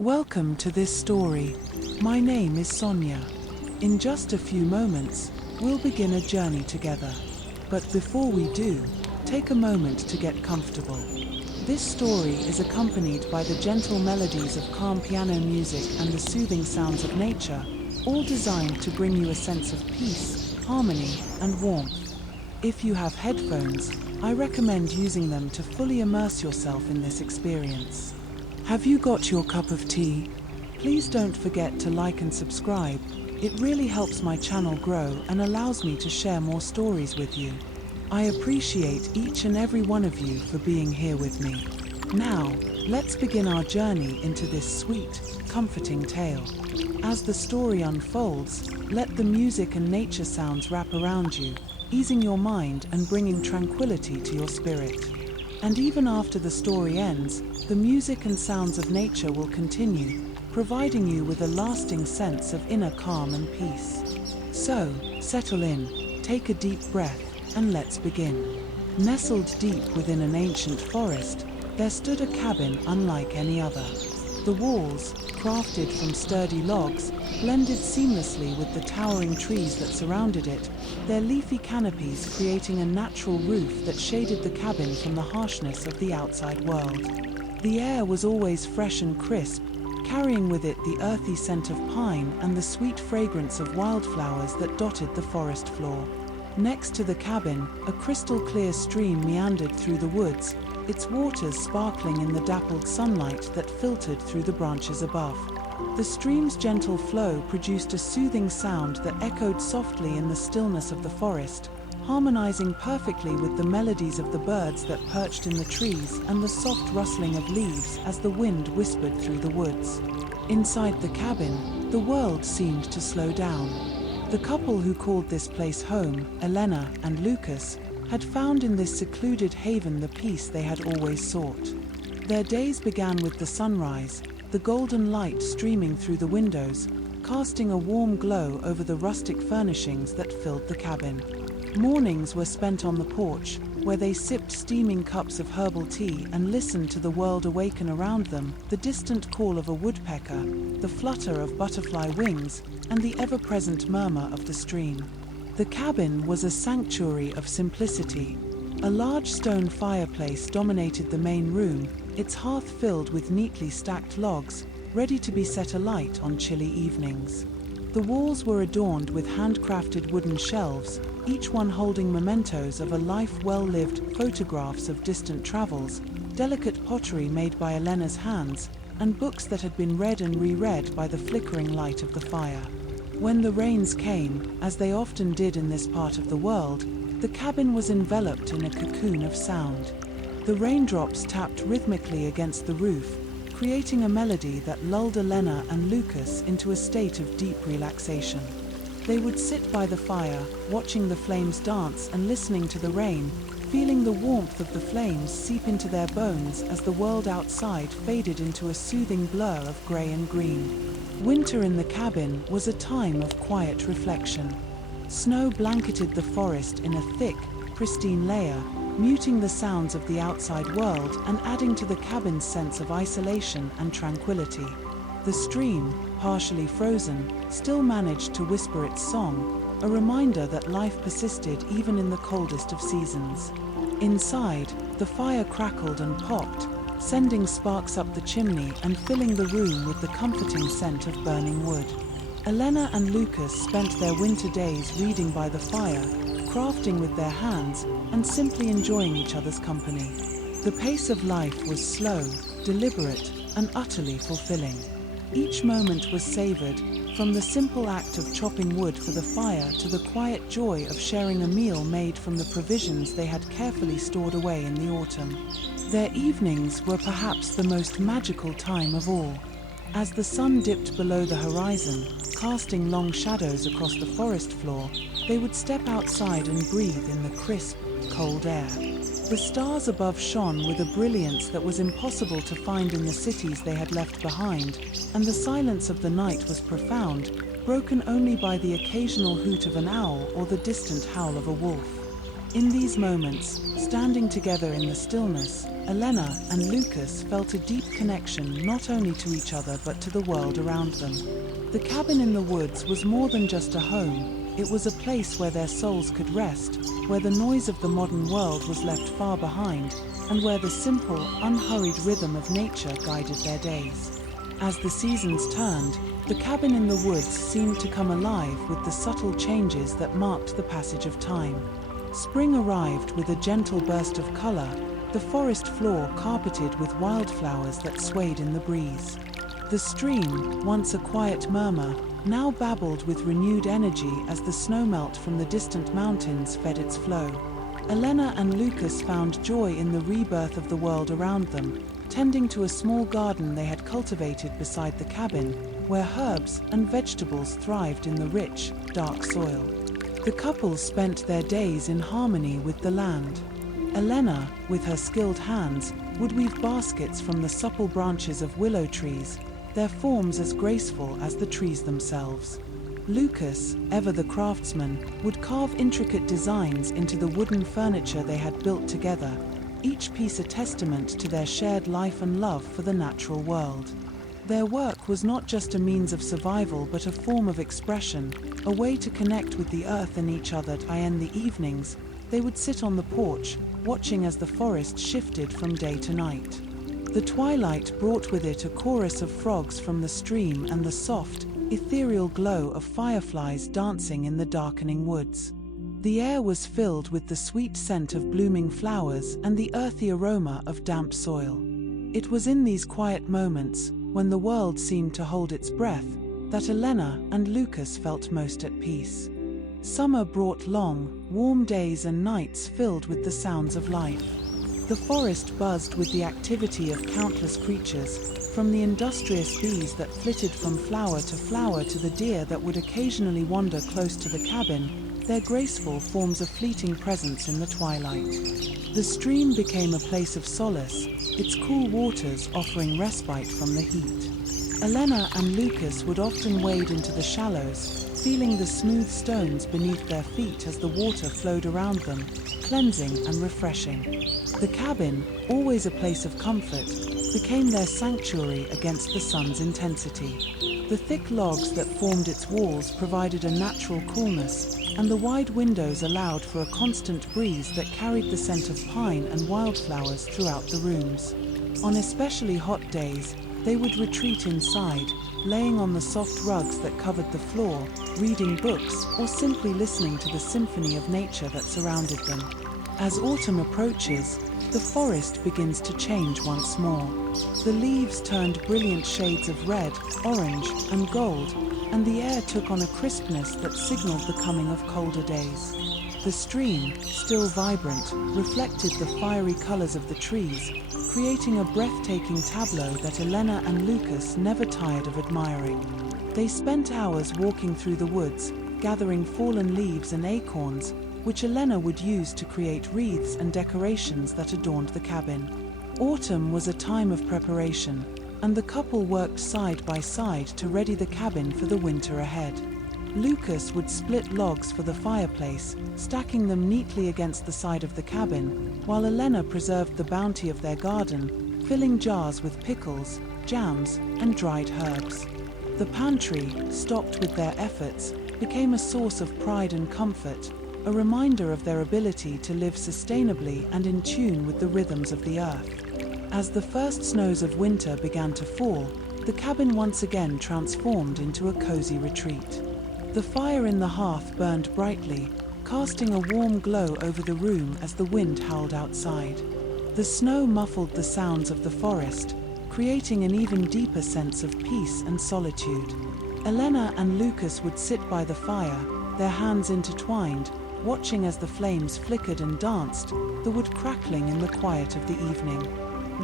Welcome to this story. My name is Sonia. In just a few moments, we'll begin a journey together. But before we do, take a moment to get comfortable. This story is accompanied by the gentle melodies of calm piano music and the soothing sounds of nature, all designed to bring you a sense of peace, harmony, and warmth. If you have headphones, I recommend using them to fully immerse yourself in this experience. Have you got your cup of tea? Please don't forget to like and subscribe. It really helps my channel grow and allows me to share more stories with you. I appreciate each and every one of you for being here with me. Now, let's begin our journey into this sweet, comforting tale. As the story unfolds, let the music and nature sounds wrap around you, easing your mind and bringing tranquility to your spirit. And even after the story ends, the music and sounds of nature will continue, providing you with a lasting sense of inner calm and peace. So, settle in, take a deep breath, and let's begin. Nestled deep within an ancient forest, there stood a cabin unlike any other. The walls, crafted from sturdy logs, blended seamlessly with the towering trees that surrounded it, their leafy canopies creating a natural roof that shaded the cabin from the harshness of the outside world. The air was always fresh and crisp, carrying with it the earthy scent of pine and the sweet fragrance of wildflowers that dotted the forest floor. Next to the cabin, a crystal-clear stream meandered through the woods, its waters sparkling in the dappled sunlight that filtered through the branches above. The stream's gentle flow produced a soothing sound that echoed softly in the stillness of the forest, harmonizing perfectly with the melodies of the birds that perched in the trees and the soft rustling of leaves as the wind whispered through the woods. Inside the cabin, the world seemed to slow down. The couple who called this place home, Elena and Lucas, had found in this secluded haven the peace they had always sought. Their days began with the sunrise, the golden light streaming through the windows, casting a warm glow over the rustic furnishings that filled the cabin. Mornings were spent on the porch, where they sipped steaming cups of herbal tea and listened to the world awaken around them, the distant call of a woodpecker, the flutter of butterfly wings, and the ever-present murmur of the stream. The cabin was a sanctuary of simplicity. A large stone fireplace dominated the main room, its hearth filled with neatly stacked logs, ready to be set alight on chilly evenings. The walls were adorned with handcrafted wooden shelves, each one holding mementos of a life well lived, photographs of distant travels, delicate pottery made by Elena's hands, and books that had been read and reread by the flickering light of the fire. When the rains came, as they often did in this part of the world, the cabin was enveloped in a cocoon of sound. The raindrops tapped rhythmically against the roof, creating a melody that lulled Elena and Lucas into a state of deep relaxation. They would sit by the fire, watching the flames dance and listening to the rain, feeling the warmth of the flames seep into their bones as the world outside faded into a soothing blur of grey and green. Winter in the cabin was a time of quiet reflection. Snow blanketed the forest in a thick, pristine layer, muting the sounds of the outside world and adding to the cabin's sense of isolation and tranquility. The stream, partially frozen, still managed to whisper its song, a reminder that life persisted even in the coldest of seasons. Inside, the fire crackled and popped, sending sparks up the chimney and filling the room with the comforting scent of burning wood. Elena and Lucas spent their winter days reading by the fire, crafting with their hands, and simply enjoying each other's company. The pace of life was slow, deliberate, and utterly fulfilling. Each moment was savored, from the simple act of chopping wood for the fire to the quiet joy of sharing a meal made from the provisions they had carefully stored away in the autumn. Their evenings were perhaps the most magical time of all. As the sun dipped below the horizon, casting long shadows across the forest floor, they would step outside and breathe in the crisp, cold air. The stars above shone with a brilliance that was impossible to find in the cities they had left behind, and the silence of the night was profound, broken only by the occasional hoot of an owl or the distant howl of a wolf. In these moments, standing together in the stillness, Elena and Lucas felt a deep connection not only to each other but to the world around them. The cabin in the woods was more than just a home, it was a place where their souls could rest, where the noise of the modern world was left far behind, and where the simple, unhurried rhythm of nature guided their days. As the seasons turned, the cabin in the woods seemed to come alive with the subtle changes that marked the passage of time. Spring arrived with a gentle burst of color, the forest floor carpeted with wildflowers that swayed in the breeze. The stream, once a quiet murmur, now babbled with renewed energy as the snowmelt from the distant mountains fed its flow. Elena and Lucas found joy in the rebirth of the world around them, tending to a small garden they had cultivated beside the cabin, where herbs and vegetables thrived in the rich, dark soil. The couple spent their days in harmony with the land. Elena, with her skilled hands, would weave baskets from the supple branches of willow trees, their forms as graceful as the trees themselves. Lucas, ever the craftsman, would carve intricate designs into the wooden furniture they had built together, each piece a testament to their shared life and love for the natural world. Their work was not just a means of survival but a form of expression, a way to connect with the earth and each other. In the evenings, they would sit on the porch, watching as the forest shifted from day to night. The twilight brought with it a chorus of frogs from the stream and the soft, ethereal glow of fireflies dancing in the darkening woods. The air was filled with the sweet scent of blooming flowers and the earthy aroma of damp soil. It was in these quiet moments, when the world seemed to hold its breath, that Elena and Lucas felt most at peace. Summer brought long, warm days and nights filled with the sounds of life. The forest buzzed with the activity of countless creatures, from the industrious bees that flitted from flower to the deer that would occasionally wander close to the cabin, their graceful forms a fleeting presence in the twilight. The stream became a place of solace, its cool waters offering respite from the heat. Elena and Lucas would often wade into the shallows, feeling the smooth stones beneath their feet as the water flowed around them, cleansing and refreshing. The cabin, always a place of comfort, became their sanctuary against the sun's intensity. The thick logs that formed its walls provided a natural coolness, and the wide windows allowed for a constant breeze that carried the scent of pine and wildflowers throughout the rooms. On especially hot days, they would retreat inside, laying on the soft rugs that covered the floor, reading books, or simply listening to the symphony of nature that surrounded them. As autumn approaches, the forest begins to change once more. The leaves turned brilliant shades of red, orange, and gold, and the air took on a crispness that signaled the coming of colder days. The stream, still vibrant, reflected the fiery colors of the trees, creating a breathtaking tableau that Elena and Lucas never tired of admiring. They spent hours walking through the woods, gathering fallen leaves and acorns, which Elena would use to create wreaths and decorations that adorned the cabin. Autumn was a time of preparation, and the couple worked side by side to ready the cabin for the winter ahead. Lucas would split logs for the fireplace, stacking them neatly against the side of the cabin, while Elena preserved the bounty of their garden, filling jars with pickles, jams, and dried herbs. The pantry, stocked with their efforts, became a source of pride and comfort, a reminder of their ability to live sustainably and in tune with the rhythms of the earth. As the first snows of winter began to fall, the cabin once again transformed into a cozy retreat. The fire in the hearth burned brightly, casting a warm glow over the room as the wind howled outside. The snow muffled the sounds of the forest, creating an even deeper sense of peace and solitude. Elena and Lucas would sit by the fire, their hands intertwined, watching as the flames flickered and danced, the wood crackling in the quiet of the evening.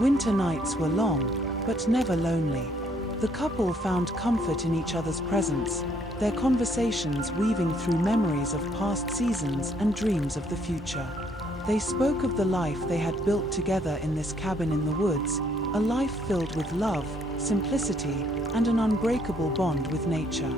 Winter nights were long, but never lonely. The couple found comfort in each other's presence, their conversations weaving through memories of past seasons and dreams of the future. They spoke of the life they had built together in this cabin in the woods, a life filled with love, simplicity, and an unbreakable bond with nature.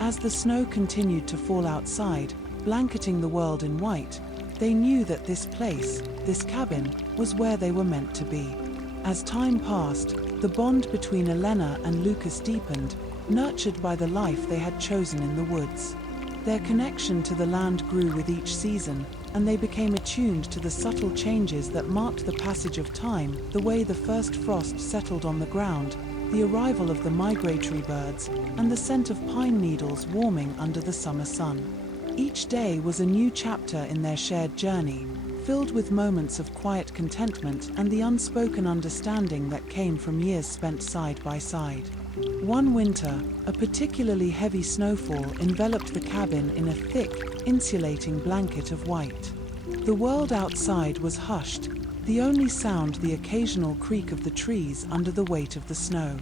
As the snow continued to fall outside, blanketing the world in white, They knew that this place, this cabin, was where they were meant to be. As time passed, the bond between Elena and Lucas deepened, nurtured by the life they had chosen in the woods. Their connection to the land grew with each season, and they became attuned to the subtle changes that marked the passage of time, the way the first frost settled on the ground, the arrival of the migratory birds, and the scent of pine needles warming under the summer sun. Each day was a new chapter in their shared journey, filled with moments of quiet contentment and the unspoken understanding that came from years spent side by side. One winter, a particularly heavy snowfall enveloped the cabin in a thick, insulating blanket of white. The world outside was hushed, the only sound the occasional creak of the trees under the weight of the snow.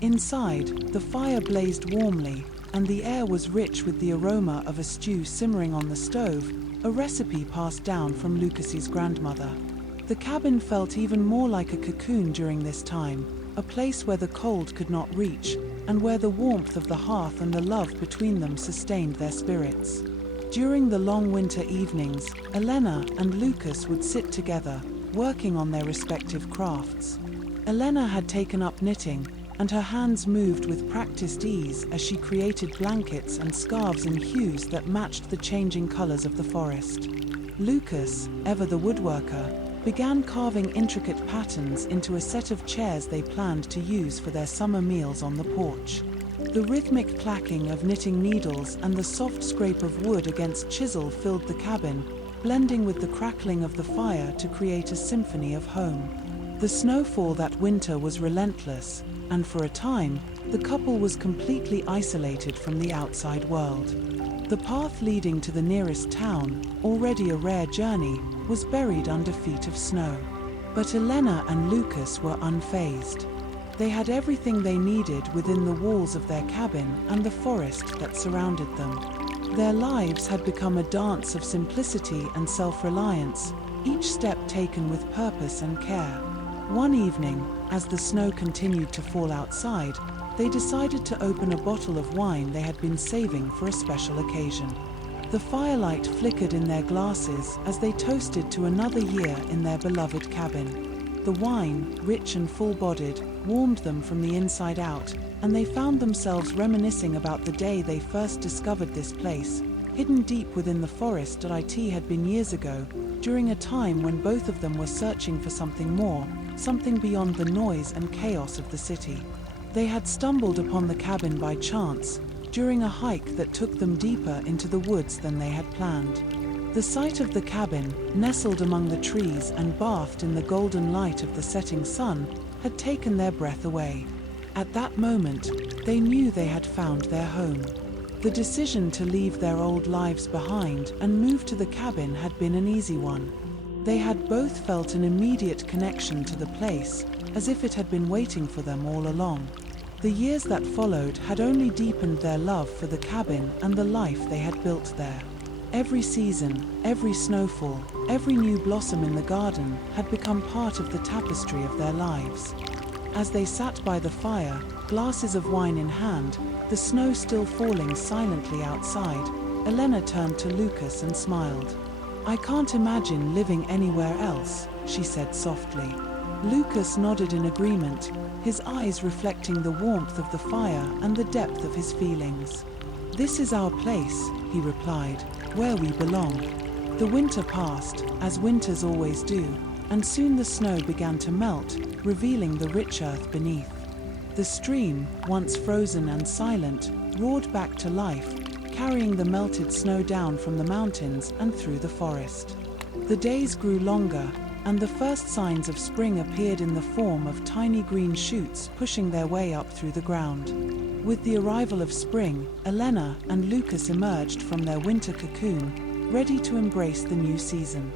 Inside, the fire blazed warmly, and the air was rich with the aroma of a stew simmering on the stove, a recipe passed down from Lucas's grandmother. The cabin felt even more like a cocoon during this time, a place where the cold could not reach, and where the warmth of the hearth and the love between them sustained their spirits. During the long winter evenings, Elena and Lucas would sit together, working on their respective crafts. Elena had taken up knitting, and her hands moved with practiced ease as she created blankets and scarves in hues that matched the changing colors of the forest. Lucas, ever the woodworker, began carving intricate patterns into a set of chairs they planned to use for their summer meals on the porch. The rhythmic clacking of knitting needles and the soft scrape of wood against chisel filled the cabin, blending with the crackling of the fire to create a symphony of home. The snowfall that winter was relentless, and for a time, the couple was completely isolated from the outside world. The path leading to the nearest town, already a rare journey, was buried under feet of snow. But Elena and Lucas were unfazed. They had everything they needed within the walls of their cabin and the forest that surrounded them. Their lives had become a dance of simplicity and self-reliance, each step taken with purpose and care. One evening, as the snow continued to fall outside, they decided to open a bottle of wine they had been saving for a special occasion. The firelight flickered in their glasses as they toasted to another year in their beloved cabin. The wine, rich and full-bodied, warmed them from the inside out, and they found themselves reminiscing about the day they first discovered this place, hidden deep within the forest that it had been years ago, during a time when both of them were searching for something more, something beyond the noise and chaos of the city. They had stumbled upon the cabin by chance, during a hike that took them deeper into the woods than they had planned. The sight of the cabin, nestled among the trees and bathed in the golden light of the setting sun, had taken their breath away. At that moment, they knew they had found their home. The decision to leave their old lives behind and move to the cabin had been an easy one. They had both felt an immediate connection to the place, as if it had been waiting for them all along. The years that followed had only deepened their love for the cabin and the life they had built there. Every season, every snowfall, every new blossom in the garden had become part of the tapestry of their lives. As they sat by the fire, glasses of wine in hand, the snow still falling silently outside, Elena turned to Lucas and smiled. "I can't imagine living anywhere else," she said softly. Lucas nodded in agreement, his eyes reflecting the warmth of the fire and the depth of his feelings. "This is our place," he replied, "where we belong." The winter passed, as winters always do, and soon the snow began to melt, revealing the rich earth beneath. The stream, once frozen and silent, roared back to life, carrying the melted snow down from the mountains and through the forest. The days grew longer, and the first signs of spring appeared in the form of tiny green shoots pushing their way up through the ground. With the arrival of spring, Elena and Lucas emerged from their winter cocoon, ready to embrace the new season.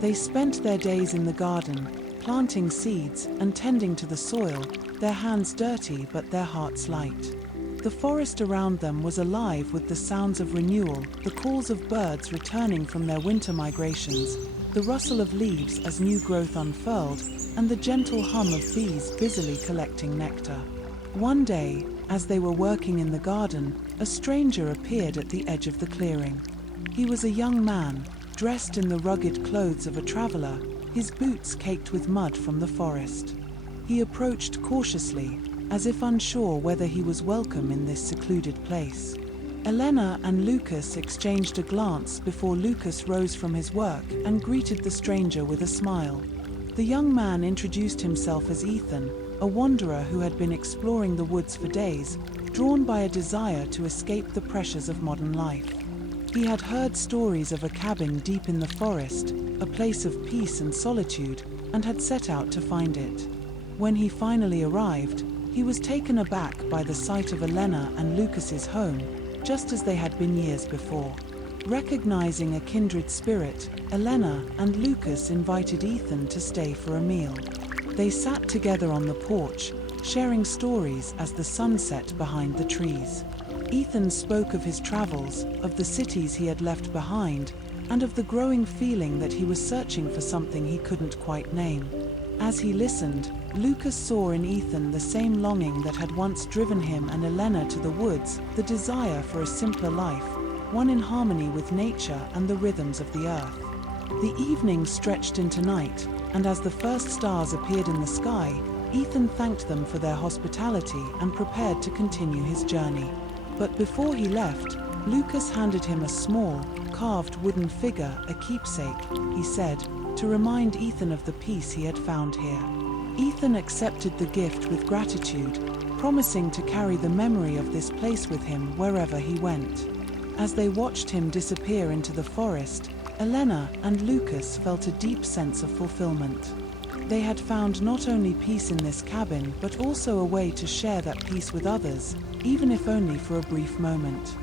They spent their days in the garden, planting seeds and tending to the soil, their hands dirty but their hearts light. The forest around them was alive with the sounds of renewal, the calls of birds returning from their winter migrations, the rustle of leaves as new growth unfurled, and the gentle hum of bees busily collecting nectar. One day, as they were working in the garden, a stranger appeared at the edge of the clearing. He was a young man, dressed in the rugged clothes of a traveler, his boots caked with mud from the forest. He approached cautiously, as if unsure whether he was welcome in this secluded place. Elena and Lucas exchanged a glance before Lucas rose from his work and greeted the stranger with a smile. The young man introduced himself as Ethan, a wanderer who had been exploring the woods for days, drawn by a desire to escape the pressures of modern life. He had heard stories of a cabin deep in the forest, a place of peace and solitude, and had set out to find it. When he finally arrived, he was taken aback by the sight of Elena and Lucas's home, just as they had been years before. Recognizing a kindred spirit, Elena and Lucas invited Ethan to stay for a meal. They sat together on the porch, sharing stories as the sun set behind the trees. Ethan spoke of his travels, of the cities he had left behind, and of the growing feeling that he was searching for something he couldn't quite name. As he listened, Lucas saw in Ethan the same longing that had once driven him and Elena to the woods, the desire for a simpler life, one in harmony with nature and the rhythms of the earth. The evening stretched into night, and as the first stars appeared in the sky, Ethan thanked them for their hospitality and prepared to continue his journey. But before he left, Lucas handed him a small, carved wooden figure, a keepsake, he said, to remind Ethan of the peace he had found here. Ethan accepted the gift with gratitude, promising to carry the memory of this place with him wherever he went. As they watched him disappear into the forest, Elena and Lucas felt a deep sense of fulfillment. They had found not only peace in this cabin, but also a way to share that peace with others, even if only for a brief moment.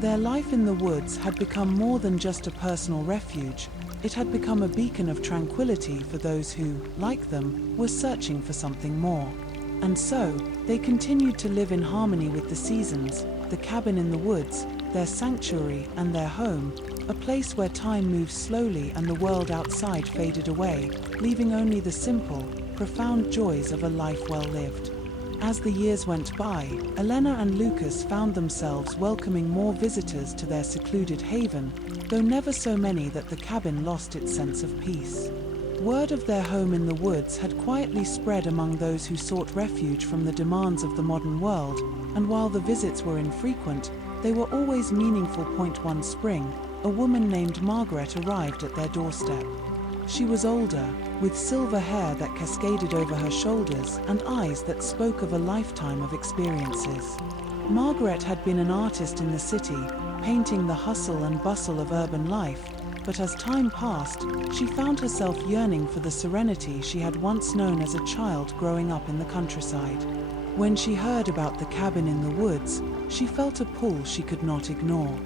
Their life in the woods had become more than just a personal refuge. It had become a beacon of tranquility for those who, like them, were searching for something more. And so, they continued to live in harmony with the seasons, the cabin in the woods, their sanctuary and their home, a place where time moved slowly and the world outside faded away, leaving only the simple, profound joys of a life well lived. As the years went by, Elena and Lucas found themselves welcoming more visitors to their secluded haven, though never so many that the cabin lost its sense of peace. Word of their home in the woods had quietly spread among those who sought refuge from the demands of the modern world, and while the visits were infrequent, they were always meaningful. One spring, a woman named Margaret arrived at their doorstep. She was older, with silver hair that cascaded over her shoulders and eyes that spoke of a lifetime of experiences. Margaret had been an artist in the city, painting the hustle and bustle of urban life, but as time passed, she found herself yearning for the serenity she had once known as a child growing up in the countryside. When she heard about the cabin in the woods, she felt a pull she could not ignore.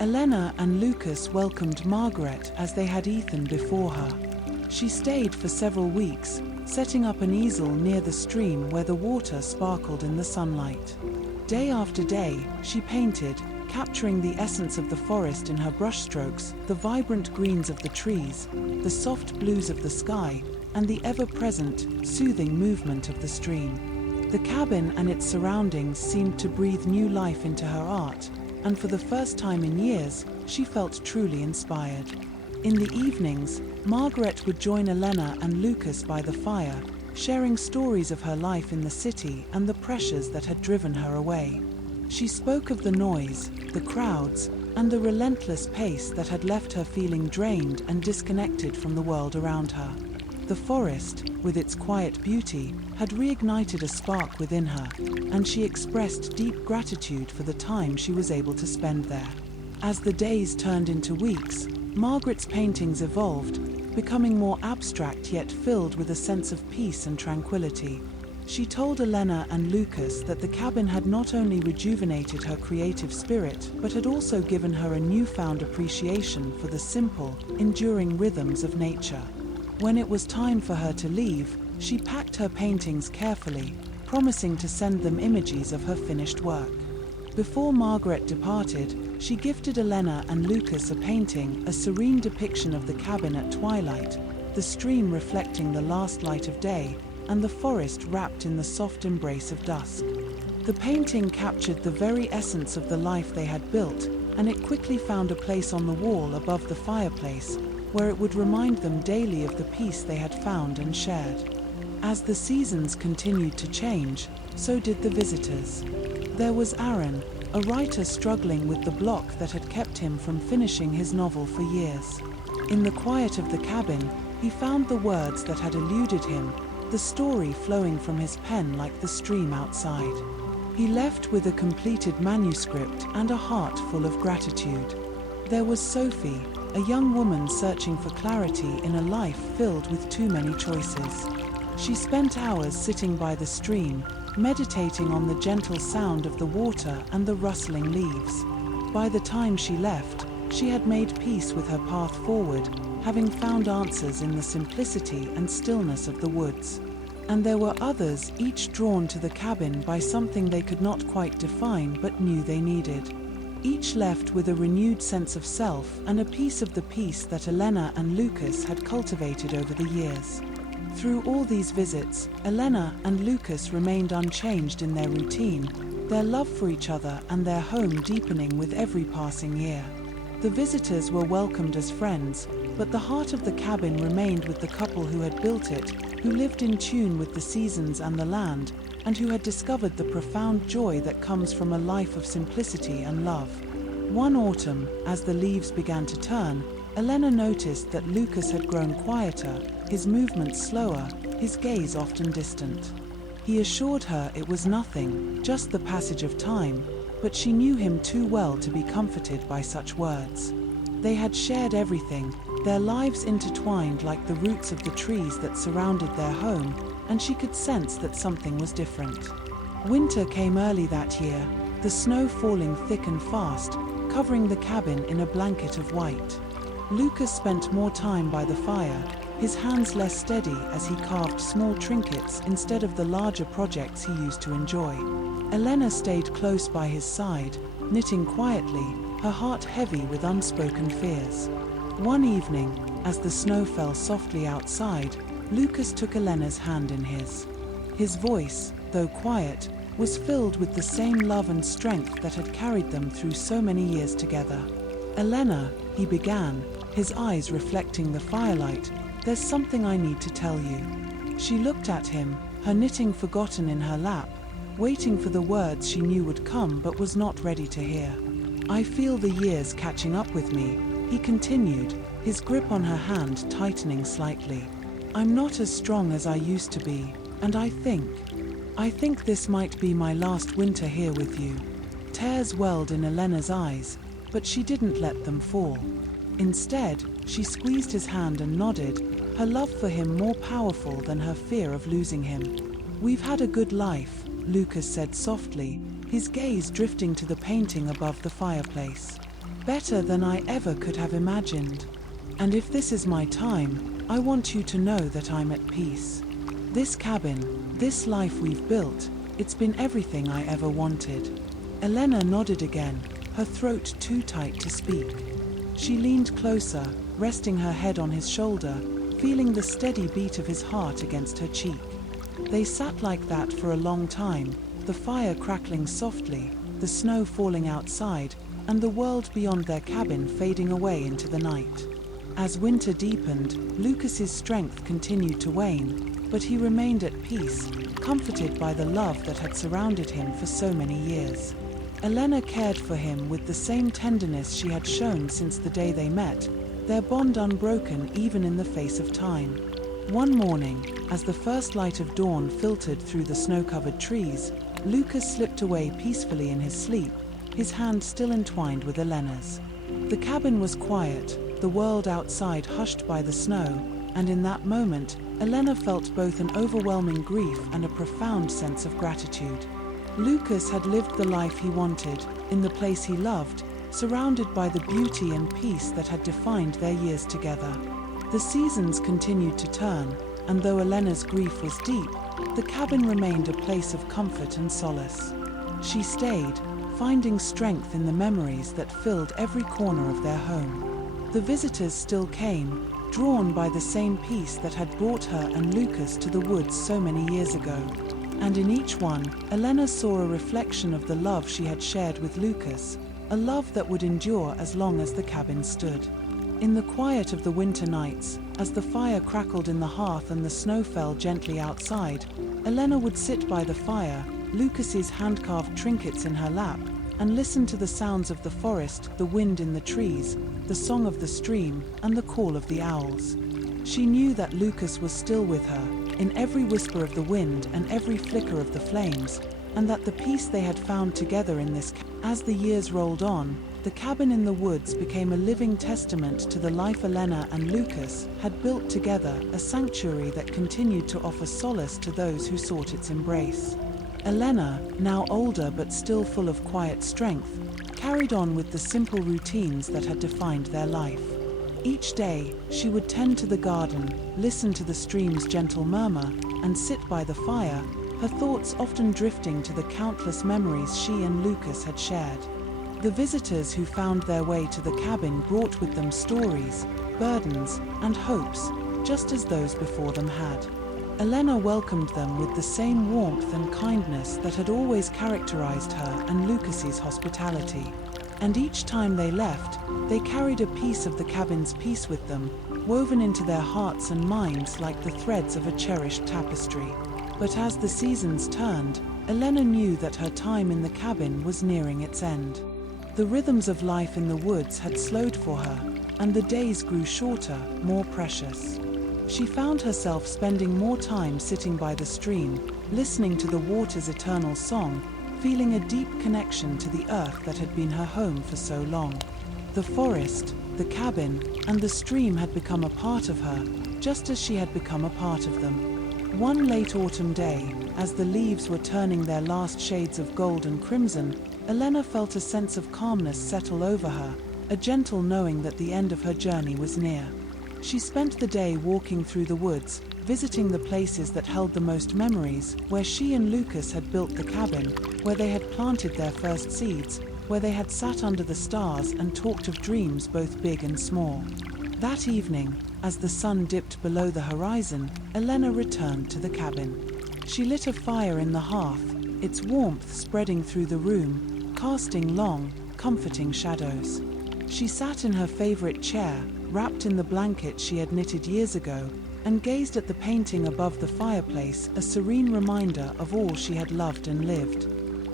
Elena and Lucas welcomed Margaret as they had Ethan before her. She stayed for several weeks, setting up an easel near the stream where the water sparkled in the sunlight. Day after day, she painted, capturing the essence of the forest in her brushstrokes, the vibrant greens of the trees, the soft blues of the sky, and the ever-present, soothing movement of the stream. The cabin and its surroundings seemed to breathe new life into her art, and for the first time in years, she felt truly inspired. In the evenings, Margaret would join Elena and Lucas by the fire, sharing stories of her life in the city and the pressures that had driven her away. She spoke of the noise, the crowds, and the relentless pace that had left her feeling drained and disconnected from the world around her. The forest, with its quiet beauty, had reignited a spark within her, and she expressed deep gratitude for the time she was able to spend there. As the days turned into weeks, Margaret's paintings evolved, becoming more abstract yet filled with a sense of peace and tranquility. She told Elena and Lucas that the cabin had not only rejuvenated her creative spirit, but had also given her a newfound appreciation for the simple, enduring rhythms of nature. When it was time for her to leave, she packed her paintings carefully, promising to send them images of her finished work. Before Margaret departed, she gifted Elena and Lucas a painting, a serene depiction of the cabin at twilight, the stream reflecting the last light of day, and the forest wrapped in the soft embrace of dusk. The painting captured the very essence of the life they had built, and it quickly found a place on the wall above the fireplace, where it would remind them daily of the peace they had found and shared. As the seasons continued to change, so did the visitors. There was Aaron, a writer struggling with the block that had kept him from finishing his novel for years. In the quiet of the cabin, he found the words that had eluded him, the story flowing from his pen like the stream outside. He left with a completed manuscript and a heart full of gratitude. There was Sophie, a young woman searching for clarity in a life filled with too many choices. She spent hours sitting by the stream, meditating on the gentle sound of the water and the rustling leaves. By the time she left, she had made peace with her path forward, having found answers in the simplicity and stillness of the woods. And there were others, each drawn to the cabin by something they could not quite define but knew they needed. Each left with a renewed sense of self and a piece of the peace that Elena and Lucas had cultivated over the years. Through all these visits, Elena and Lucas remained unchanged in their routine, their love for each other and their home deepening with every passing year. The visitors were welcomed as friends, but the heart of the cabin remained with the couple who had built it, who lived in tune with the seasons and the land, and who had discovered the profound joy that comes from a life of simplicity and love. One autumn, as the leaves began to turn, Elena noticed that Lucas had grown quieter, his movements slower, his gaze often distant. He assured her it was nothing, just the passage of time, but she knew him too well to be comforted by such words. They had shared everything, their lives intertwined like the roots of the trees that surrounded their home, and she could sense that something was different. Winter came early that year, the snow falling thick and fast, covering the cabin in a blanket of white. Lucas spent more time by the fire, his hands less steady as he carved small trinkets instead of the larger projects he used to enjoy. Elena stayed close by his side, knitting quietly, her heart heavy with unspoken fears. One evening, as the snow fell softly outside, Lucas took Elena's hand in his. His voice, though quiet, was filled with the same love and strength that had carried them through so many years together. "Elena," he began, his eyes reflecting the firelight, "there's something I need to tell you." She looked at him, her knitting forgotten in her lap, waiting for the words she knew would come but was not ready to hear. "I feel the years catching up with me," he continued, his grip on her hand tightening slightly. "I'm not as strong as I used to be, and I think this might be my last winter here with you." Tears welled in Elena's eyes, but she didn't let them fall. Instead, she squeezed his hand and nodded, her love for him more powerful than her fear of losing him. "We've had a good life," Lucas said softly, his gaze drifting to the painting above the fireplace. "Better than I ever could have imagined. And if this is my time, I want you to know that I'm at peace. This cabin, this life we've built, it's been everything I ever wanted." Elena nodded again, her throat too tight to speak. She leaned closer, resting her head on his shoulder, feeling the steady beat of his heart against her cheek. They sat like that for a long time, the fire crackling softly, the snow falling outside, and the world beyond their cabin fading away into the night. As winter deepened, Lucas's strength continued to wane, but he remained at peace, comforted by the love that had surrounded him for so many years. Elena cared for him with the same tenderness she had shown since the day they met, their bond unbroken even in the face of time. One morning, as the first light of dawn filtered through the snow-covered trees, Lucas slipped away peacefully in his sleep, his hand still entwined with Elena's. The cabin was quiet, the world outside hushed by the snow, and in that moment, Elena felt both an overwhelming grief and a profound sense of gratitude. Lucas had lived the life he wanted, in the place he loved, surrounded by the beauty and peace that had defined their years together. The seasons continued to turn, and though Elena's grief was deep, the cabin remained a place of comfort and solace. She stayed, finding strength in the memories that filled every corner of their home. The visitors still came, drawn by the same peace that had brought her and Lucas to the woods so many years ago. And in each one, Elena saw a reflection of the love she had shared with Lucas, a love that would endure as long as the cabin stood. In the quiet of the winter nights, as the fire crackled in the hearth and the snow fell gently outside, Elena would sit by the fire, Lucas's hand-carved trinkets in her lap, and listen to the sounds of the forest, the wind in the trees, the song of the stream, and the call of the owls. She knew that Lucas was still with her, in every whisper of the wind and every flicker of the flames, and that the peace they had found together in this. As the years rolled on, the cabin in the woods became a living testament to the life Elena and Lucas had built together, a sanctuary that continued to offer solace to those who sought its embrace. Elena, now older but still full of quiet strength, carried on with the simple routines that had defined their life. Each day, she would tend to the garden, listen to the stream's gentle murmur, and sit by the fire, her thoughts often drifting to the countless memories she and Lucas had shared. The visitors who found their way to the cabin brought with them stories, burdens, and hopes, just as those before them had. Elena welcomed them with the same warmth and kindness that had always characterized her and Lucas's hospitality. And each time they left, they carried a piece of the cabin's peace with them, woven into their hearts and minds like the threads of a cherished tapestry. But as the seasons turned, Elena knew that her time in the cabin was nearing its end. The rhythms of life in the woods had slowed for her, and the days grew shorter, more precious. She found herself spending more time sitting by the stream, listening to the water's eternal song, feeling a deep connection to the earth that had been her home for so long. The forest, the cabin, and the stream had become a part of her, just as she had become a part of them. One late autumn day, as the leaves were turning their last shades of gold and crimson, Elena felt a sense of calmness settle over her, a gentle knowing that the end of her journey was near. She spent the day walking through the woods, visiting the places that held the most memories, where she and Lucas had built the cabin, where they had planted their first seeds, where they had sat under the stars and talked of dreams both big and small. That evening, as the sun dipped below the horizon, Elena returned to the cabin. She lit a fire in the hearth, its warmth spreading through the room, casting long, comforting shadows. She sat in her favorite chair, wrapped in the blanket she had knitted years ago, and gazed at the painting above the fireplace, a serene reminder of all she had loved and lived.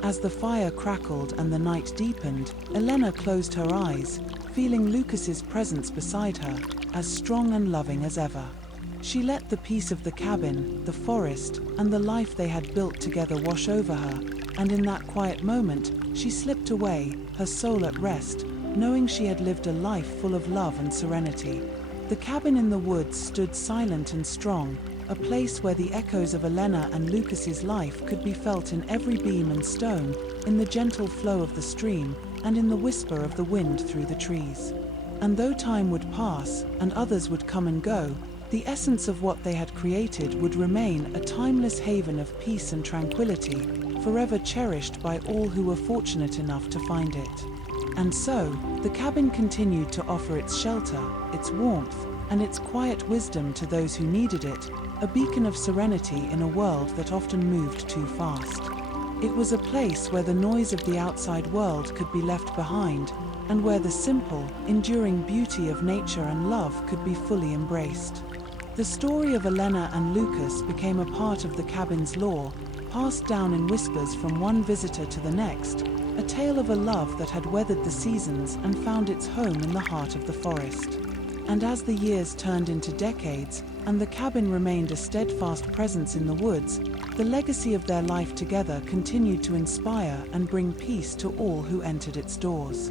As the fire crackled and the night deepened, Elena closed her eyes, feeling Lucas's presence beside her, as strong and loving as ever. She let the peace of the cabin, the forest, and the life they had built together wash over her, and in that quiet moment, she slipped away, her soul at rest, knowing she had lived a life full of love and serenity. The cabin in the woods stood silent and strong, a place where the echoes of Elena and Lucas's life could be felt in every beam and stone, in the gentle flow of the stream, and in the whisper of the wind through the trees. And though time would pass, and others would come and go, the essence of what they had created would remain, a timeless haven of peace and tranquility, forever cherished by all who were fortunate enough to find it. And so, the cabin continued to offer its shelter, its warmth, and its quiet wisdom to those who needed it, a beacon of serenity in a world that often moved too fast. It was a place where the noise of the outside world could be left behind, and where the simple, enduring beauty of nature and love could be fully embraced. The story of Elena and Lucas became a part of the cabin's lore, passed down in whispers from one visitor to the next, a tale of a love that had weathered the seasons and found its home in the heart of the forest. And as the years turned into decades, and the cabin remained a steadfast presence in the woods, the legacy of their life together continued to inspire and bring peace to all who entered its doors.